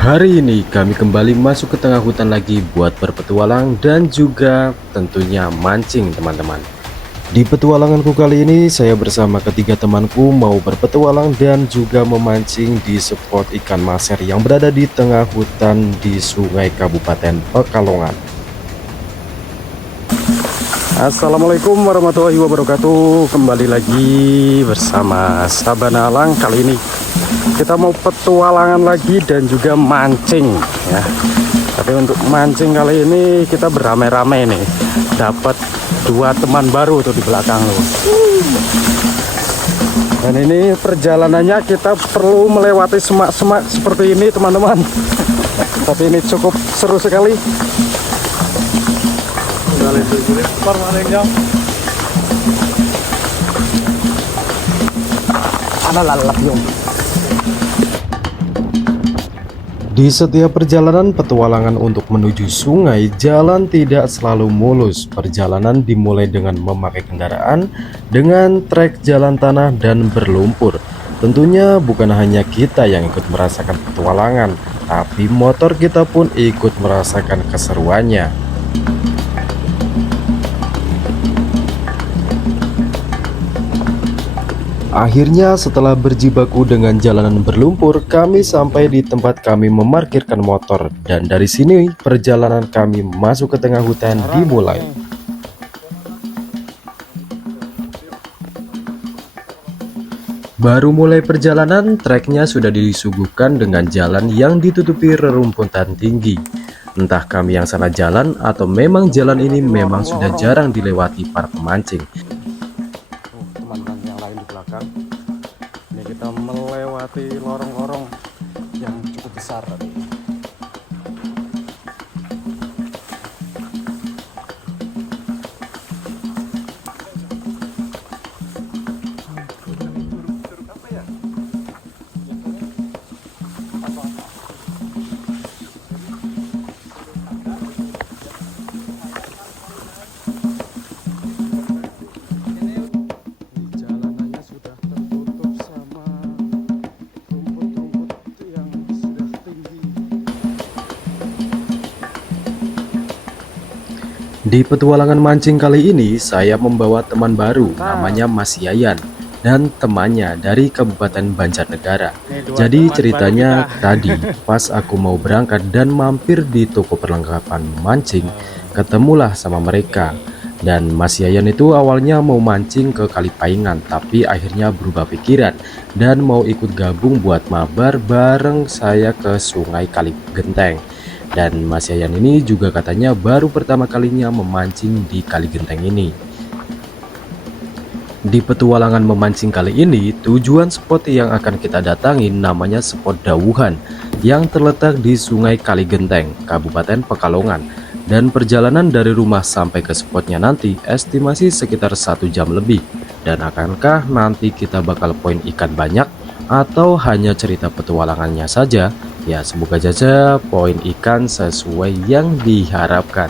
Hari ini kami kembali masuk ke tengah hutan lagi buat berpetualang dan juga tentunya mancing teman-teman. Di petualanganku kali ini saya bersama ketiga temanku mau berpetualang dan juga memancing di spot ikan maser yang berada di tengah hutan di Sungai Kabupaten Pekalongan. Assalamualaikum warahmatullahi wabarakatuh. Kembali lagi bersama Sabana Alang. Kali ini kita mau petualangan lagi dan juga mancing ya. Tapi untuk mancing kali ini kita beramai-ramai nih. Dapat dua teman baru tuh di belakang lo. Dan ini perjalanannya kita perlu melewati semak-semak seperti ini teman-teman. Tapi ini cukup seru sekali. Di setiap perjalanan petualangan untuk menuju sungai, jalan tidak selalu mulus. Perjalanan dimulai dengan memakai kendaraan dengan trek jalan tanah dan berlumpur. Tentunya bukan hanya kita yang ikut merasakan petualangan, tapi motor kita pun ikut merasakan keseruannya. Akhirnya setelah berjibaku dengan jalanan berlumpur, kami sampai di tempat kami memarkirkan motor. Dan dari sini perjalanan kami masuk ke tengah hutan dimulai. Baru mulai perjalanan, treknya sudah disuguhkan dengan jalan yang ditutupi rerumputan tinggi. Entah kami yang salah jalan atau memang jalan ini memang sudah jarang dilewati para pemancing. Teman-teman yang lain di belakang, ini kita melewati lorong-lorong yang cukup besar tadi. Di petualangan mancing kali ini, saya membawa teman baru, namanya Mas Yayan, dan temannya dari Kabupaten Banjarnegara. Jadi ceritanya tadi, pas aku mau berangkat dan mampir di toko perlengkapan mancing, ketemulah sama mereka. Dan Mas Yayan itu awalnya mau mancing ke Kali Paingan, tapi akhirnya berubah pikiran dan mau ikut gabung buat mabar bareng saya ke Sungai Kali Genteng. Dan Mas Yayan ini juga katanya baru pertama kalinya memancing di Kali Genteng ini. Di petualangan memancing kali ini, tujuan spot yang akan kita datangi namanya spot Dawuhan yang terletak di Sungai Kali Genteng, Kabupaten Pekalongan. Dan perjalanan dari rumah sampai ke spotnya nanti estimasi sekitar 1 jam lebih. Dan akankah nanti kita bakal poin ikan banyak atau hanya cerita petualangannya saja? Ya, semoga saja poin ikan sesuai yang diharapkan.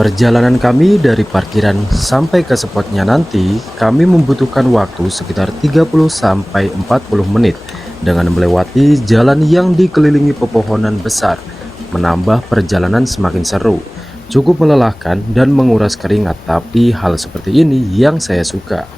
Perjalanan kami dari parkiran sampai ke spotnya nanti, kami membutuhkan waktu sekitar 30-40 menit dengan melewati jalan yang dikelilingi pepohonan besar, menambah perjalanan semakin seru. Cukup melelahkan dan menguras keringat, tapi hal seperti ini yang saya suka.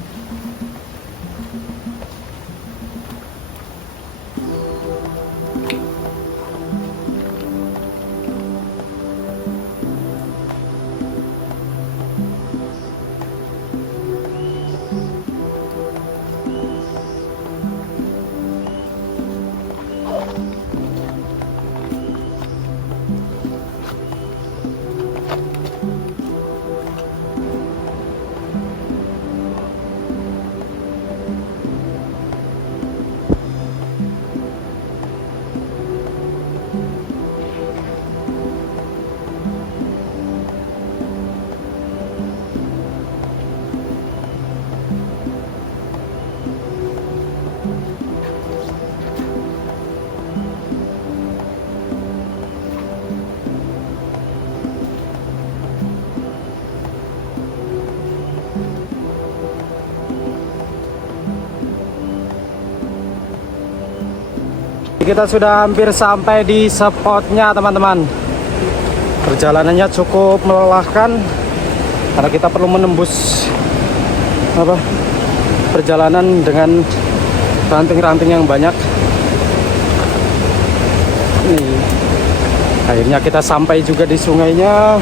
Kita sudah hampir sampai di spotnya teman-teman. Perjalanannya cukup melelahkan karena kita perlu menembus perjalanan dengan ranting-ranting yang banyak. Nih, akhirnya kita sampai juga di sungainya.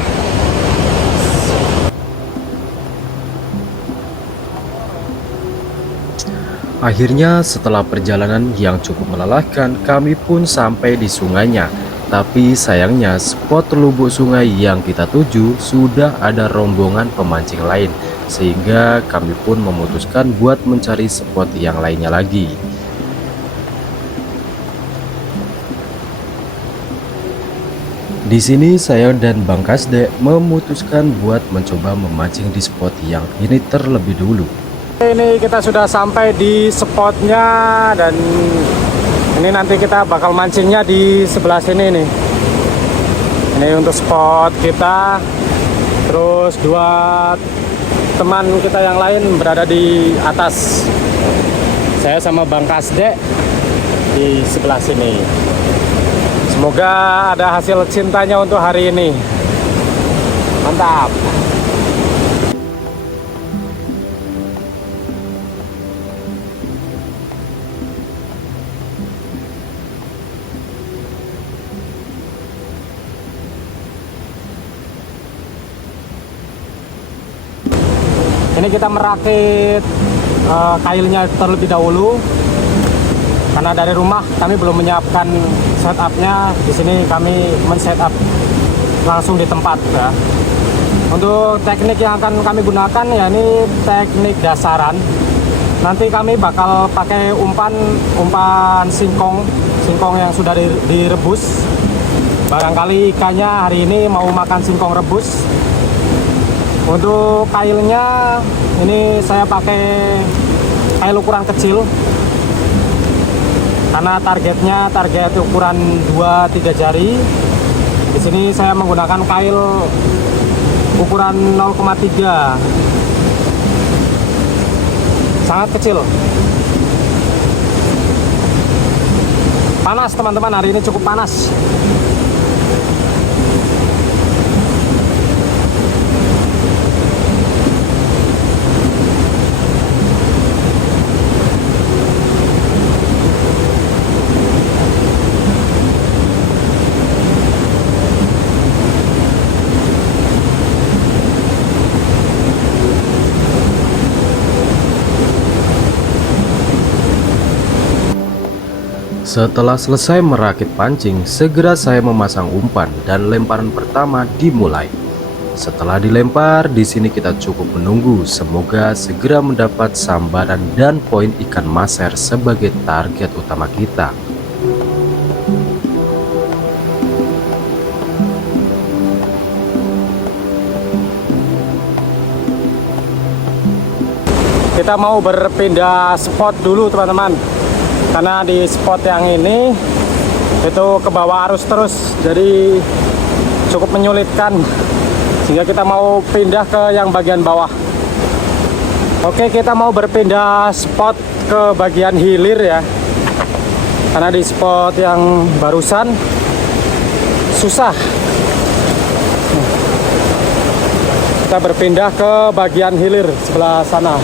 Akhirnya setelah perjalanan yang cukup melelahkan, kami pun sampai di sungainya. Tapi sayangnya spot lubuk sungai yang kita tuju sudah ada rombongan pemancing lain, sehingga kami pun memutuskan buat mencari spot yang lainnya lagi. Di sini saya dan Bang Kasde memutuskan buat mencoba memancing di spot yang ini terlebih dulu. Ini kita sudah sampai di spotnya dan ini nanti kita bakal mancingnya di sebelah sini nih. Ini untuk spot kita. Terus dua teman kita yang lain berada di atas. Saya sama Bang Kasde di sebelah sini. Semoga ada hasil cintanya untuk hari ini. Mantap. Ini kita merakit kailnya terlebih dahulu karena dari rumah kami belum menyiapkan setupnya. Di sini kami men-setup langsung di tempat ya. Untuk teknik yang akan kami gunakan ya ini teknik dasaran. Nanti kami bakal pakai umpan singkong yang sudah direbus. Barangkali ikannya hari ini mau makan singkong rebus. Untuk kailnya ini saya pakai kail ukuran kecil karena target ukuran 2-3 jari. Di sini saya menggunakan kail ukuran 0,3, sangat kecil. Panas teman-teman, hari ini cukup panas. Setelah selesai merakit pancing, segera saya memasang umpan dan lemparan pertama dimulai. Setelah dilempar, di sini kita cukup menunggu, semoga segera mendapat sambaran dan poin ikan maser sebagai target utama kita. Kita mau berpindah spot dulu teman-teman, karena di spot yang ini itu ke bawah arus terus, jadi cukup menyulitkan, sehingga kita mau pindah ke yang bagian bawah. Oke, kita mau berpindah spot ke bagian hilir ya, karena di spot yang barusan susah. Kita berpindah ke bagian hilir sebelah sana.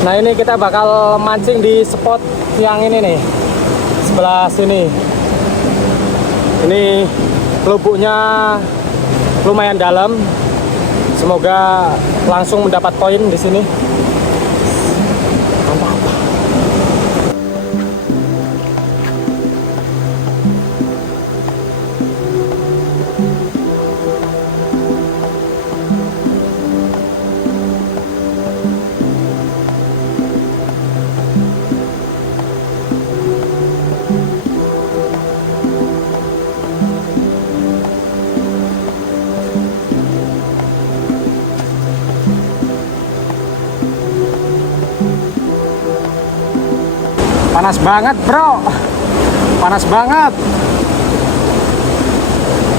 Nah, ini kita bakal mancing di spot yang ini nih, sebelah sini. Ini lubuknya lumayan dalam, Semoga langsung mendapat poin di sini. Mantap. Panas banget bro, panas banget.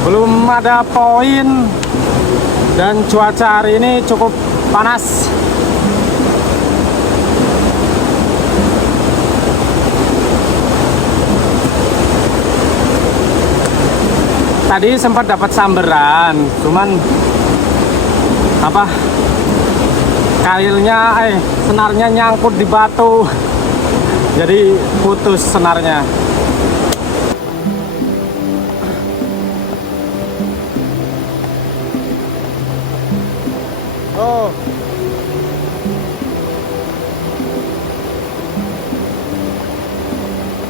Belum ada poin dan cuaca hari ini cukup panas. Tadi sempat dapat samberan, cuman apa? Senarnya nyangkut di batu. Jadi putus senarnya. Oh.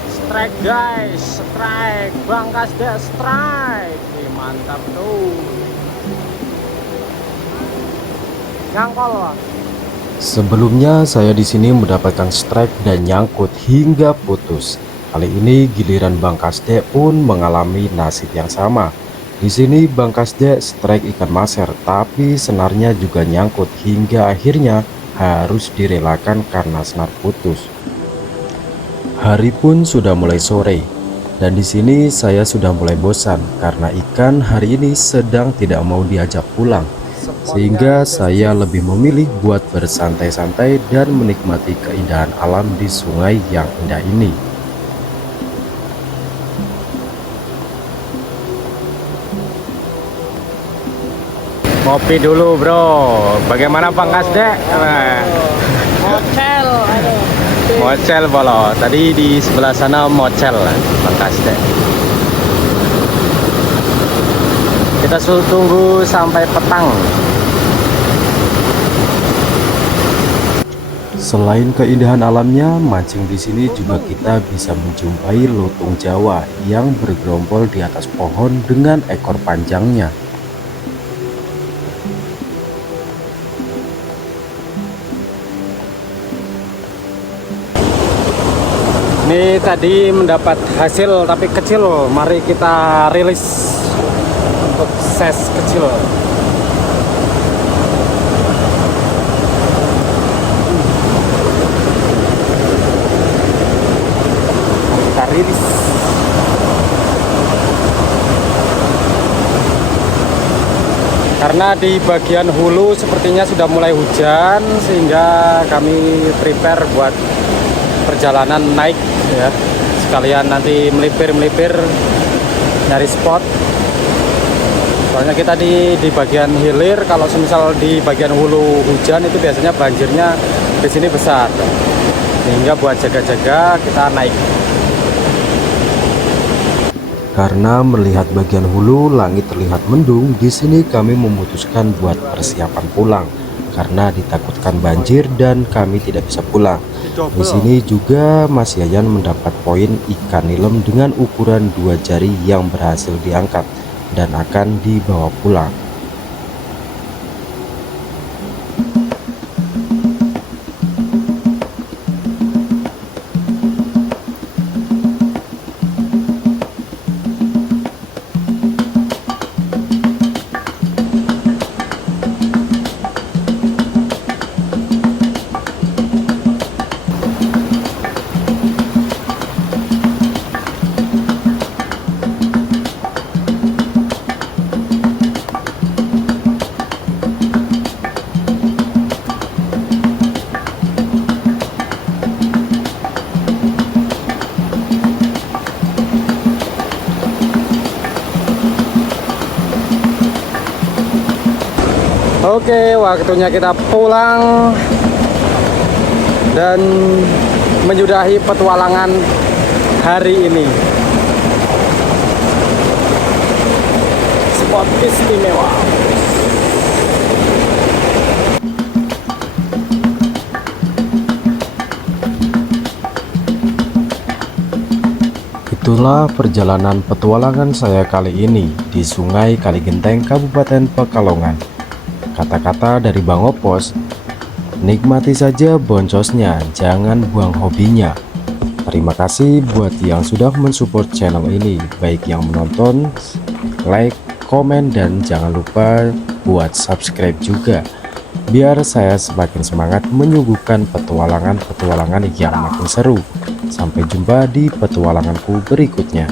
Strike guys, strike. Bangkas deh strike. Wih, mantap tuh. Nyangkol. Sebelumnya saya di sini mendapatkan strike dan nyangkut hingga putus. Kali ini giliran Bang Kasdek pun mengalami nasib yang sama. Di sini Bang Kasdek strike ikan maser, tapi senarnya juga nyangkut hingga akhirnya harus direlakan karena senar putus. Hari pun sudah mulai sore dan di sini saya sudah mulai bosan karena ikan hari ini sedang tidak mau diajak pulang. Sehingga saya lebih memilih buat bersantai-santai dan menikmati keindahan alam di sungai yang indah ini. Ngopi dulu bro. Bagaimana Bang Kasdek? Mocel, aduh. Mocel bolo. Tadi di sebelah sana mocel Bang Kasdek. Kita tunggu sampai petang. Selain keindahan alamnya, mancing di sini juga kita bisa menjumpai lutung Jawa yang bergerombol di atas pohon dengan ekor panjangnya. Ini tadi mendapat hasil tapi kecil. Mari kita rilis untuk size kecil. Kita rilis. Karena di bagian hulu sepertinya sudah mulai hujan, sehingga kami prepare buat perjalanan naik ya. Sekalian nanti melipir nyari spot. Soalnya kita di bagian hilir, kalau semisal di bagian hulu hujan itu biasanya banjirnya di sini besar. Sehingga buat jaga-jaga kita naik. Karena melihat bagian hulu langit terlihat mendung, di sini kami memutuskan buat persiapan pulang karena ditakutkan banjir dan kami tidak bisa pulang. Di sini juga Mas Yayan mendapat poin ikan nilem dengan ukuran 2 jari yang berhasil diangkat dan akan dibawa pulang. Oke, waktunya kita pulang dan menyudahi petualangan hari ini. Spot istimewa. Itulah perjalanan petualangan saya kali ini di Sungai Kaligenteng, Kabupaten Pekalongan. Kata-kata dari Bang Opos, nikmati saja boncosnya, jangan buang hobinya. Terima kasih buat yang sudah mensupport channel ini, baik yang menonton, like, komen, dan jangan lupa buat subscribe juga, biar saya semakin semangat menyuguhkan petualangan-petualangan yang makin seru. Sampai jumpa di petualanganku berikutnya.